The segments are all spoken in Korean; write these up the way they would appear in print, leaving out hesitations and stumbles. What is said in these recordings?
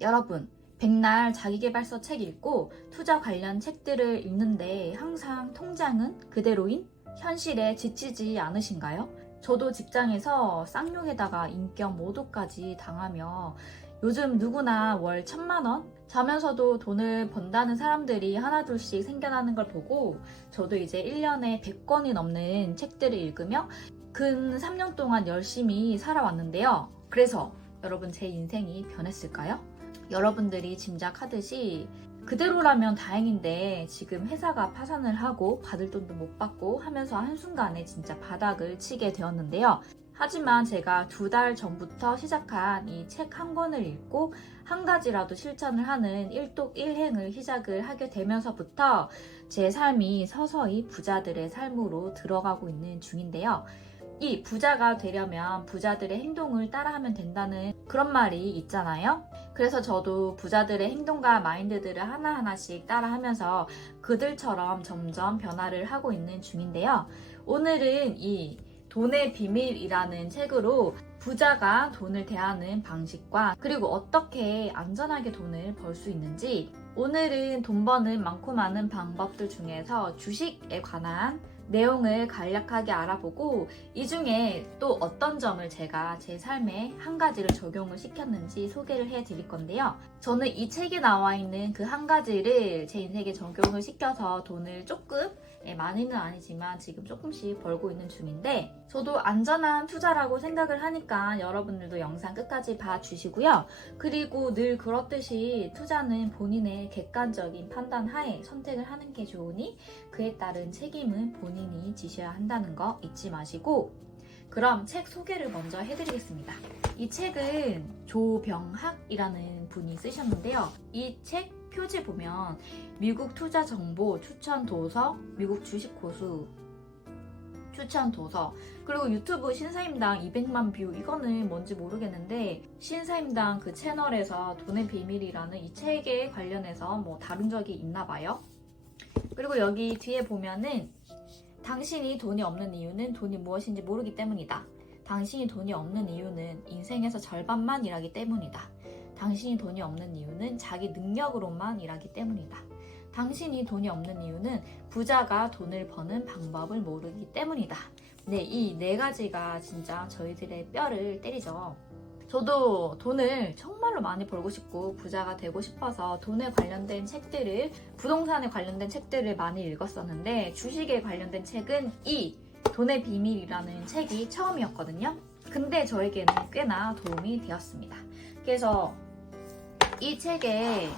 여러분, 백날 자기계발서 책 읽고 투자 관련 책들을 읽는데 항상 통장은 그대로인 현실에 지치지 않으신가요? 저도 직장에서 쌍욕에다가 인격 모독까지 당하며 요즘 누구나 월 1,000만 원? 자면서도 돈을 번다는 사람들이 하나둘씩 생겨나는 걸 보고 저도 이제 1년에 100권이 넘는 책들을 읽으며 근 3년 동안 열심히 살아왔는데요. 그래서 여러분, 제 인생이 변했을까요? 여러분들이 짐작하듯이 그대로라면 다행인데 지금 회사가 파산을 하고 받을 돈도 못 받고 하면서 한순간에 진짜 바닥을 치게 되었는데요. 하지만 제가 2달 전부터 시작한 이 책 한 권을 읽고 한 가지라도 실천을 하는 일독일행을 시작을 하게 되면서부터 제 삶이 서서히 부자들의 삶으로 들어가고 있는 중인데요. 이 부자가 되려면 부자들의 행동을 따라하면 된다는 그런 말이 있잖아요. 그래서 저도 부자들의 행동과 마인드들을 하나하나씩 따라하면서 그들처럼 점점 변화를 하고 있는 중인데요. 오늘은 이 돈의 비밀이라는 책으로 부자가 돈을 대하는 방식과 그리고 어떻게 안전하게 돈을 벌 수 있는지, 오늘은 돈 버는 많고 많은 방법들 중에서 주식에 관한 내용을 간략하게 알아보고 이 중에 또 어떤 점을 제가 제 삶에 한 가지를 적용을 시켰는지 소개를 해드릴 건데요. 저는 이 책에 나와 있는 그 한 가지를 제 인생에 적용을 시켜서 돈을 조금, 많이는 아니지만 지금 조금씩 벌고 있는 중인데, 저도 안전한 투자라고 생각을 하니까 여러분들도 영상 끝까지 봐주시고요. 그리고 늘 그렇듯이 투자는 본인의 객관적인 판단 하에 선택을 하는 게 좋으니 그에 따른 책임은 본인이 지셔야 한다는 거 잊지 마시고, 그럼 책 소개를 먼저 해드리겠습니다. 이 책은 조병학이라는 분이 쓰셨는데요. 이 책 표지 보면 미국 투자 정보 추천 도서, 미국 주식 고수 추천 도서, 그리고 유튜브 신사임당 200만 뷰, 이거는 뭔지 모르겠는데 신사임당 그 채널에서 돈의 비밀이라는 이 책에 관련해서 뭐 다룬 적이 있나 봐요. 그리고 여기 뒤에 보면은 당신이 돈이 없는 이유는 돈이 무엇인지 모르기 때문이다. 당신이 돈이 없는 이유는 인생에서 절반만 일하기 때문이다. 당신이 돈이 없는 이유는 자기 능력으로만 일하기 때문이다. 당신이 돈이 없는 이유는 부자가 돈을 버는 방법을 모르기 때문이다. 네, 이 네 가지가 진짜 저희들의 뼈를 때리죠. 저도 돈을 정말로 많이 벌고 싶고 부자가 되고 싶어서 돈에 관련된 책들을, 부동산에 관련된 책들을 많이 읽었었는데 주식에 관련된 책은 이 돈의 비밀이라는 책이 처음이었거든요. 근데 저에게는 꽤나 도움이 되었습니다. 그래서 이 책의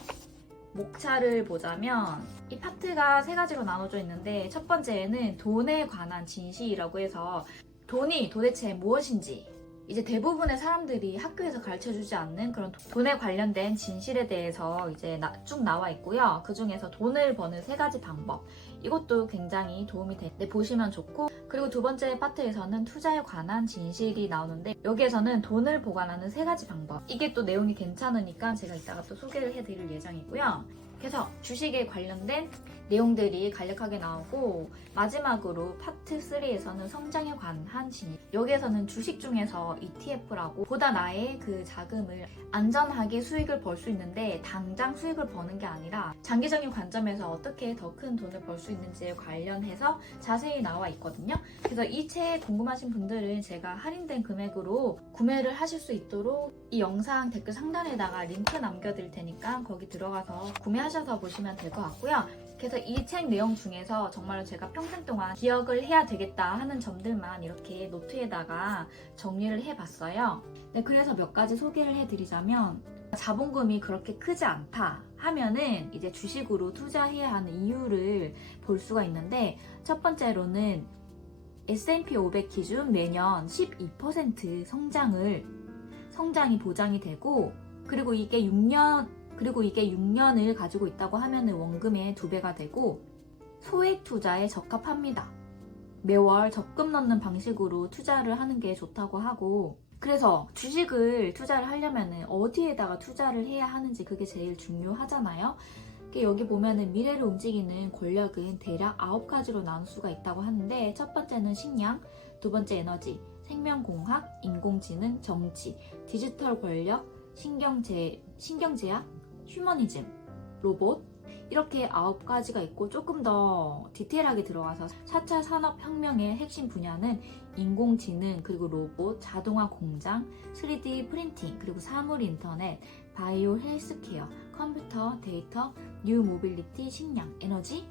목차를 보자면 이 파트가 3가지로 나눠져 있는데, 첫 번째에는 돈에 관한 진실이라고 해서 돈이 도대체 무엇인지, 이제 대부분의 사람들이 학교에서 가르쳐주지 않는 그런 돈에 관련된 진실에 대해서 이제 쭉 나와 있고요. 그 중에서 돈을 버는 3가지 방법, 이것도 굉장히 도움이 되는데 보시면 좋고, 그리고 두 번째 파트에서는 투자에 관한 진실이 나오는데 여기에서는 돈을 보관하는 3가지 방법, 이게 또 내용이 괜찮으니까 제가 이따가 또 소개를 해드릴 예정이고요. 그래서 주식에 관련된 내용들이 간략하게 나오고, 마지막으로 파트 3에서는 성장에 관한 진실, 여기에서는 주식 중에서 ETF라고 보다 나의 그 자금을 안전하게 수익을 벌 수 있는데 당장 수익을 버는 게 아니라 장기적인 관점에서 어떻게 더 큰 돈을 벌 수 있는지에 관련해서 자세히 나와 있거든요. 그래서 이 책 궁금하신 분들은 제가 할인된 금액으로 구매를 하실 수 있도록 이 영상 댓글 상단에다가 링크 남겨드릴 테니까 거기 들어가서 구매하셔서 보시면 될 것 같고요. 그래서 이 책 내용 중에서 정말로 제가 평생 동안 기억을 해야 되겠다 하는 점들만 이렇게 노트에다가 정리를 해봤어요. 네, 그래서 몇 가지 소개를 해드리자면, 자본금이 그렇게 크지 않다 하면은 이제 주식으로 투자해야 하는 이유를 볼 수가 있는데, 첫 번째로는 S&P 500 기준 매년 12% 성장이 보장이 되고, 그리고 이게 6년을 가지고 있다고 하면은 원금의 2배가 되고 소액 투자에 적합합니다. 매월 적금 넣는 방식으로 투자를 하는 게 좋다고 하고, 그래서 주식을 투자를 하려면은 어디에다가 투자를 해야 하는지 그게 제일 중요하잖아요. 여기 보면은 미래를 움직이는 권력은 대략 9가지로 나눌 수가 있다고 하는데, 첫 번째는 식량, 두 번째 에너지, 생명공학, 인공지능, 정치, 디지털 권력, 신경제약, 휴머니즘, 로봇 이렇게 9가지가 있고 조금 더 디테일하게 들어가서 4차 산업혁명의 핵심 분야는 인공지능, 그리고 로봇, 자동화 공장, 3D 프린팅, 그리고 사물 인터넷, 바이오 헬스케어, 컴퓨터, 데이터, 뉴 모빌리티, 식량, 에너지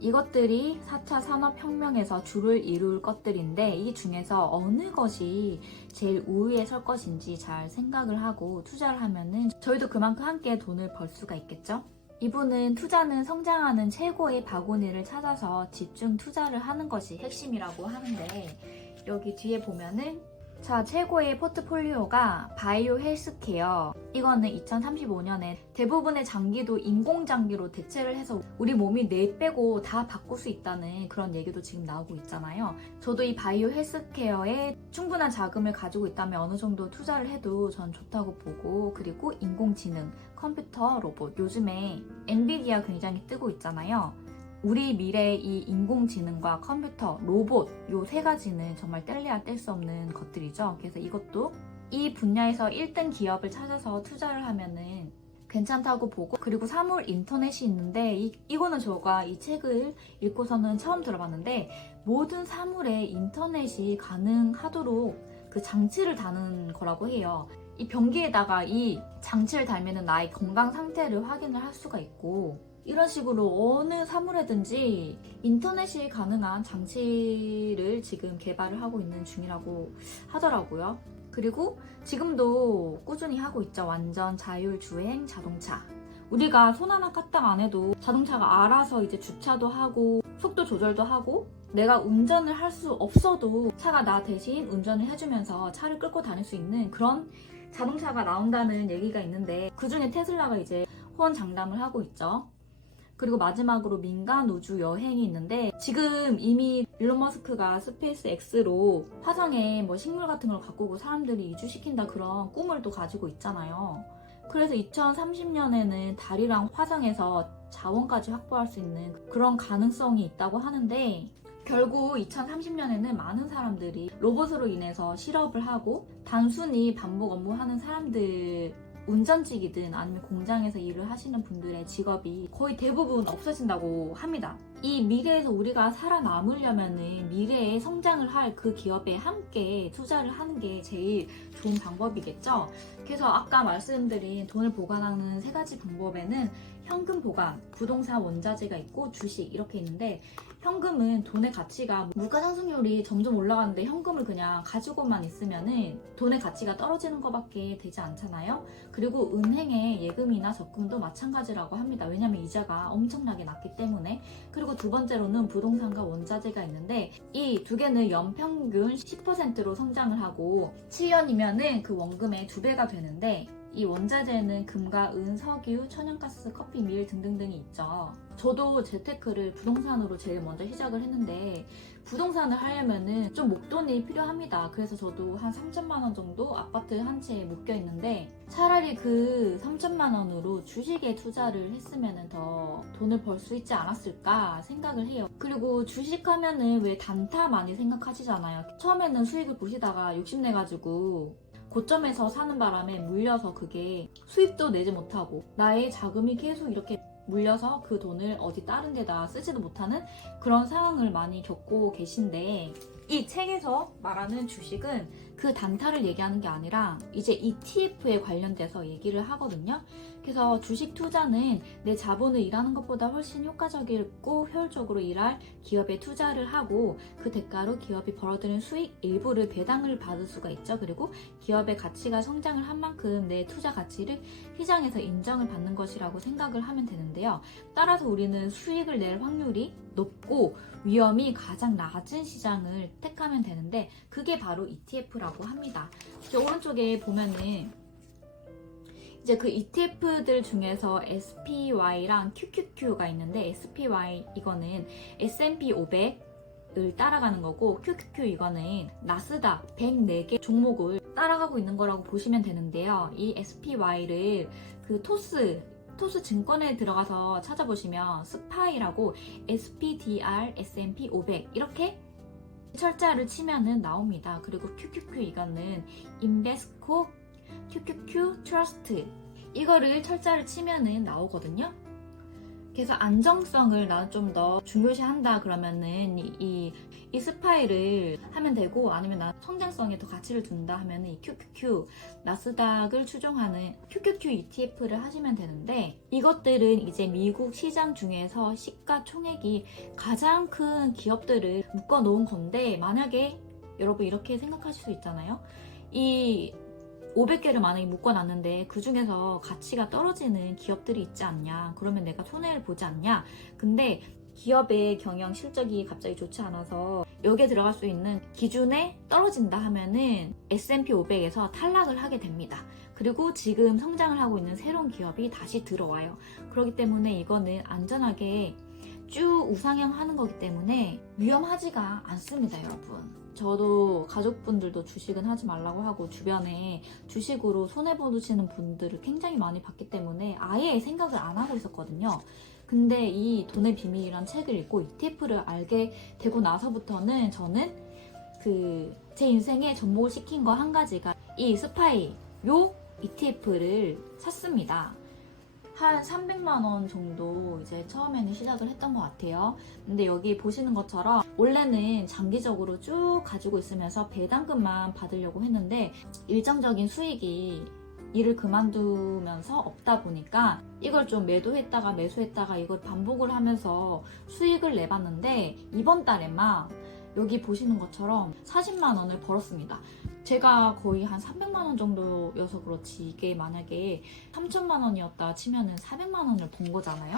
이것들이 4차 산업혁명에서 주를 이룰 것들인데 이 중에서 어느 것이 제일 우위에 설 것인지 잘 생각을 하고 투자를 하면은 저희도 그만큼 함께 돈을 벌 수가 있겠죠? 이분은 투자는 성장하는 최고의 바구니를 찾아서 집중 투자를 하는 것이 핵심이라고 하는데 여기 뒤에 보면은 자, 최고의 포트폴리오가 바이오 헬스케어. 이거는 2035년에 대부분의 장기도 인공장기로 대체를 해서 우리 몸이 뇌 빼고 다 바꿀 수 있다는 그런 얘기도 지금 나오고 있잖아요. 저도 이 바이오 헬스케어에 충분한 자금을 가지고 있다면 어느 정도 투자를 해도 전 좋다고 보고, 그리고 인공지능, 컴퓨터, 로봇. 요즘에 엔비디아 굉장히 뜨고 있잖아요. 우리 미래의 이 인공지능과 컴퓨터, 로봇 요 세 가지는 정말 뗄래야 뗄 수 없는 것들이죠. 그래서 이것도 이 분야에서 1등 기업을 찾아서 투자를 하면은 괜찮다고 보고, 그리고 사물 인터넷이 있는데 이거는 제가 이 책을 읽고서는 처음 들어봤는데 모든 사물에 인터넷이 가능하도록 그 장치를 다는 거라고 해요. 이 변기에다가 이 장치를 달면은 나의 건강 상태를 확인을 할 수가 있고, 이런 식으로 어느 사물에든지 인터넷이 가능한 장치를 지금 개발을 하고 있는 중이라고 하더라고요. 그리고 지금도 꾸준히 하고 있죠. 완전 자율주행 자동차. 우리가 손 하나 까딱 안 해도 자동차가 알아서 이제 주차도 하고 속도 조절도 하고, 내가 운전을 할 수 없어도 차가 나 대신 운전을 해주면서 차를 끌고 다닐 수 있는 그런 자동차가 나온다는 얘기가 있는데, 그중에 테슬라가 이제 호언장담을 하고 있죠. 그리고 마지막으로 민간 우주 여행이 있는데, 지금 이미 일론 머스크가 스페이스 X로 화성에 뭐 식물 같은 걸 가꾸고 사람들이 이주시킨다 그런 꿈을 또 가지고 있잖아요. 그래서 2030년에는 달이랑 화성에서 자원까지 확보할 수 있는 그런 가능성이 있다고 하는데, 결국 2030년에는 많은 사람들이 로봇으로 인해서 실업을 하고 단순히 반복 업무하는 사람들, 운전직이든 아니면 공장에서 일을 하시는 분들의 직업이 거의 대부분 없어진다고 합니다. 이 미래에서 우리가 살아남으려면은 미래에 성장을 할 그 기업에 함께 투자를 하는 게 제일 좋은 방법이겠죠. 그래서 아까 말씀드린 돈을 보관하는 3가지 방법에는 현금 보관, 부동산 원자재가 있고 주식 이렇게 있는데, 현금은 돈의 가치가 물가 상승률이 점점 올라가는데 현금을 그냥 가지고만 있으면은 돈의 가치가 떨어지는 것밖에 되지 않잖아요. 그리고 은행의 예금이나 적금도 마찬가지라고 합니다. 왜냐면 이자가 엄청나게 낮기 때문에. 그리고 두 번째로는 부동산과 원자재가 있는데, 이 두 개는 연평균 10%로 성장을 하고 7년이면은 그 원금의 2배가 되는데, 이 원자재는 금과 은, 석유, 천연가스, 커피, 밀 등등등이 있죠. 저도 재테크를 부동산으로 제일 먼저 시작을 했는데 부동산을 하려면은 좀 목돈이 필요합니다. 그래서 저도 한 3천만 원 정도 아파트 한 채에 묶여 있는데, 차라리 그 3천만 원으로 주식에 투자를 했으면 더 돈을 벌 수 있지 않았을까 생각을 해요. 그리고 주식하면은 왜 단타 많이 생각하시잖아요. 처음에는 수익을 보시다가 욕심내가지고 고점에서 사는 바람에 물려서 그게 수입도 내지 못하고 나의 자금이 계속 이렇게 물려서 그 돈을 어디 다른 데다 쓰지도 못하는 그런 상황을 많이 겪고 계신데, 이 책에서 말하는 주식은 그 단타를 얘기하는 게 아니라 이제 ETF에 관련돼서 얘기를 하거든요. 그래서 주식 투자는 내 자본을 일하는 것보다 훨씬 효과적이고 효율적으로 일할 기업에 투자를 하고 그 대가로 기업이 벌어들인 수익 일부를 배당을 받을 수가 있죠. 그리고 기업의 가치가 성장을 한 만큼 내 투자 가치를 시장에서 인정을 받는 것이라고 생각을 하면 되는데요. 따라서 우리는 수익을 낼 확률이 높고 위험이 가장 낮은 시장을 택하면 되는데, 그게 바로 ETF라고 합니다. 오른쪽에 보면은 이제 그 ETF들 중에서 SPY랑 QQQ가 있는데, SPY 이거는 S&P 500을 따라가는 거고, QQQ 이거는 나스닥 104개 종목을 따라가고 있는 거라고 보시면 되는데요. 이 SPY를 그 토스 증권에 들어가서 찾아보시면 스파이라고 SPDR, S&P 500 이렇게 철자를 치면은 나옵니다. 그리고 QQQ 이거는 인베스코 QQQ 트러스트 이거를 철자를 치면은 나오거든요. 그래서 안정성을 나는 좀 더 중요시한다 그러면은 이 스파이를 하면 되고, 아니면 나 성장성에 더 가치를 둔다 하면은 이 QQQ 나스닥을 추종하는 QQQ ETF를 하시면 되는데, 이것들은 이제 미국 시장 중에서 시가총액이 가장 큰 기업들을 묶어 놓은 건데, 만약에 여러분 이렇게 생각하실 수 있잖아요. 이 500개를 만약에 묶어놨는데 그 중에서 가치가 떨어지는 기업들이 있지 않냐, 그러면 내가 손해를 보지 않냐. 근데 기업의 경영 실적이 갑자기 좋지 않아서 여기에 들어갈 수 있는 기준에 떨어진다 하면은 S&P 500에서 탈락을 하게 됩니다. 그리고 지금 성장을 하고 있는 새로운 기업이 다시 들어와요. 그렇기 때문에 이거는 안전하게 쭉 우상향 하는 거기 때문에 위험하지가 않습니다, 여러분. 저도 가족분들도 주식은 하지 말라고 하고, 주변에 주식으로 손해보시는 분들을 굉장히 많이 봤기 때문에 아예 생각을 안 하고 있었거든요. 근데 이 돈의 비밀이란 책을 읽고 ETF를 알게 되고 나서부터는 저는 제 인생에 접목을 시킨 거 한 가지가 이 스파이 요 ETF를 샀습니다. 한 300만 원 정도 이제 처음에는 시작을 했던 것 같아요. 근데 여기 보시는 것처럼 원래는 장기적으로 쭉 가지고 있으면서 배당금만 받으려고 했는데, 일정적인 수익이 일을 그만두면서 없다 보니까 이걸 좀 매도했다가 매수했다가 이걸 반복을 하면서 수익을 내봤는데, 이번 달에만 여기 보시는 것처럼 40만 원을 벌었습니다. 제가 거의 한 300만 원 정도여서 그렇지, 이게 만약에 3천만 원이었다 치면은 400만 원을 번 거잖아요.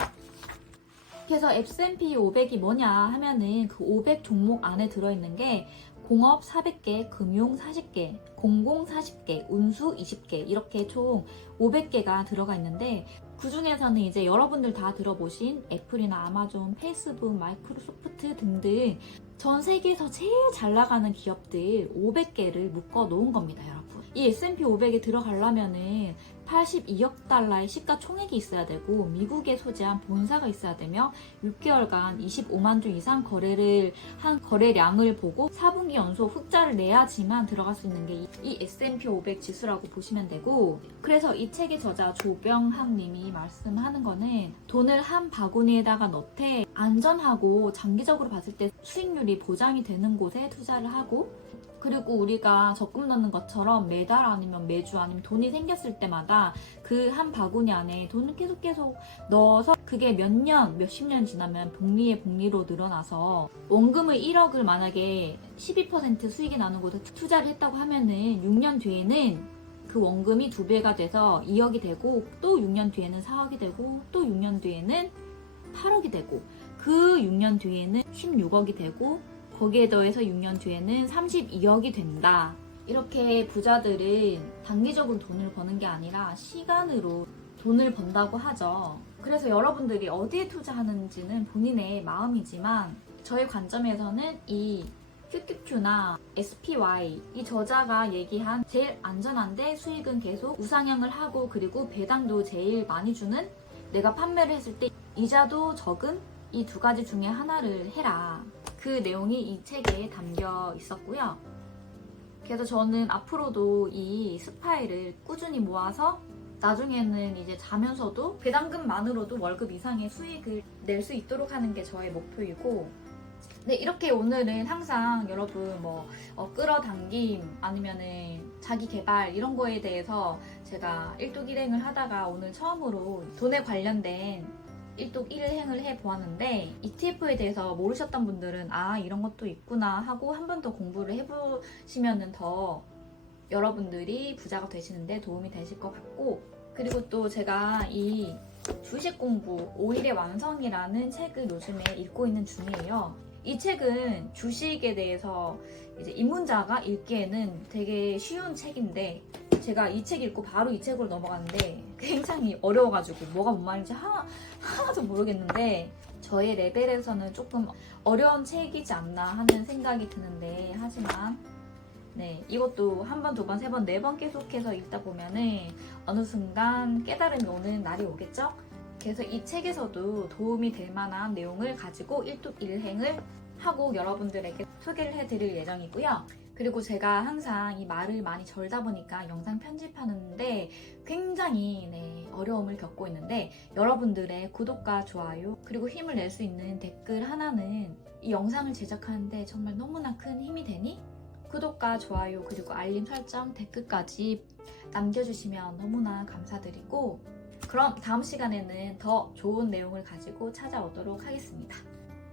그래서 S&P 500이 뭐냐 하면은 그 500 종목 안에 들어있는 게 공업 400개, 금융 40개, 공공 40개, 운수 20개, 이렇게 총 500개가 들어가 있는데, 그 중에서는 이제 여러분들 다 들어보신 애플이나 아마존, 페이스북, 마이크로소프트 등등 전 세계에서 제일 잘 나가는 기업들 500개를 묶어 놓은 겁니다, 여러분. 이 S&P 500에 들어가려면은 82억 달러의 시가총액이 있어야 되고, 미국에 소재한 본사가 있어야 되며, 6개월간 25만 주 이상 거래를 한 거래량을 보고 4분기 연속 흑자를 내야지만 들어갈 수 있는 게 이 S&P 500 지수라고 보시면 되고, 그래서 이 책의 저자 조병학 님이 말씀하는 거는 돈을 한 바구니에다가 넣되 안전하고 장기적으로 봤을 때 수익률이 보장이 되는 곳에 투자를 하고, 그리고 우리가 적금 넣는 것처럼 매달 아니면 매주 아니면 돈이 생겼을 때마다 그 한 바구니 안에 돈을 계속 넣어서 그게 몇 년, 몇십 년 지나면 복리의 복리로 늘어나서 원금을 1억을 만약에 12% 수익이 나는 곳에 투자를 했다고 하면은 6년 뒤에는 그 원금이 2배가 돼서 2억이 되고, 또 6년 뒤에는 4억이 되고, 또 6년 뒤에는 8억이 되고, 그 6년 뒤에는 16억이 되고, 거기에 더해서 6년 뒤에는 32억이 된다. 이렇게 부자들은 단기적으로 돈을 버는 게 아니라 시간으로 돈을 번다고 하죠. 그래서 여러분들이 어디에 투자하는지는 본인의 마음이지만, 저의 관점에서는 이 QQQ나 SPY, 이 저자가 얘기한 제일 안전한데 수익은 계속 우상향을 하고, 그리고 배당도 제일 많이 주는, 내가 판매를 했을 때 이자도 적은 이 두 가지 중에 하나를 해라. 그 내용이 이 책에 담겨 있었고요. 그래서 저는 앞으로도 이 스파이를 꾸준히 모아서 나중에는 이제 자면서도 배당금만으로도 월급 이상의 수익을 낼 수 있도록 하는 게 저의 목표이고, 네, 이렇게 오늘은 항상 여러분 끌어당김 아니면은 자기 개발 이런 거에 대해서 제가 일독일행을 하다가 오늘 처음으로 돈에 관련된 일독일행을 해보았는데, ETF에 대해서 모르셨던 분들은 아, 이런 것도 있구나 하고 한 번 더 공부를 해보시면 더 여러분들이 부자가 되시는데 도움이 되실 것 같고, 그리고 또 제가 이 주식 공부 5일의 완성이라는 책을 요즘에 읽고 있는 중이에요. 이 책은 주식에 대해서 이제 입문자가 읽기에는 되게 쉬운 책인데, 제가 이 책 읽고 바로 이 책으로 넘어갔는데 굉장히 어려워가지고 뭐가 뭔 말인지 하나도 모르겠는데, 저의 레벨에서는 조금 어려운 책이지 않나 하는 생각이 드는데, 하지만 네, 이것도 한 번, 두 번, 세 번, 네 번 계속해서 읽다 보면은 어느 순간 깨달음이 오는 날이 오겠죠? 그래서 이 책에서도 도움이 될 만한 내용을 가지고 일독일행을 하고 여러분들에게 소개를 해드릴 예정이고요. 그리고 제가 항상 이 말을 많이 절다 보니까 영상 편집하는데 굉장히 어려움을 겪고 있는데 여러분들의 구독과 좋아요 그리고 힘을 낼 수 있는 댓글 하나는 이 영상을 제작하는데 정말 너무나 큰 힘이 되니 구독과 좋아요 그리고 알림 설정 댓글까지 남겨주시면 너무나 감사드리고 그럼 다음 시간에는 더 좋은 내용을 가지고 찾아오도록 하겠습니다.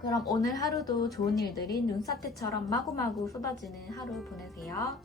그럼 오늘 하루도 좋은 일들이 눈사태처럼 마구마구 쏟아지는 하루 보내세요.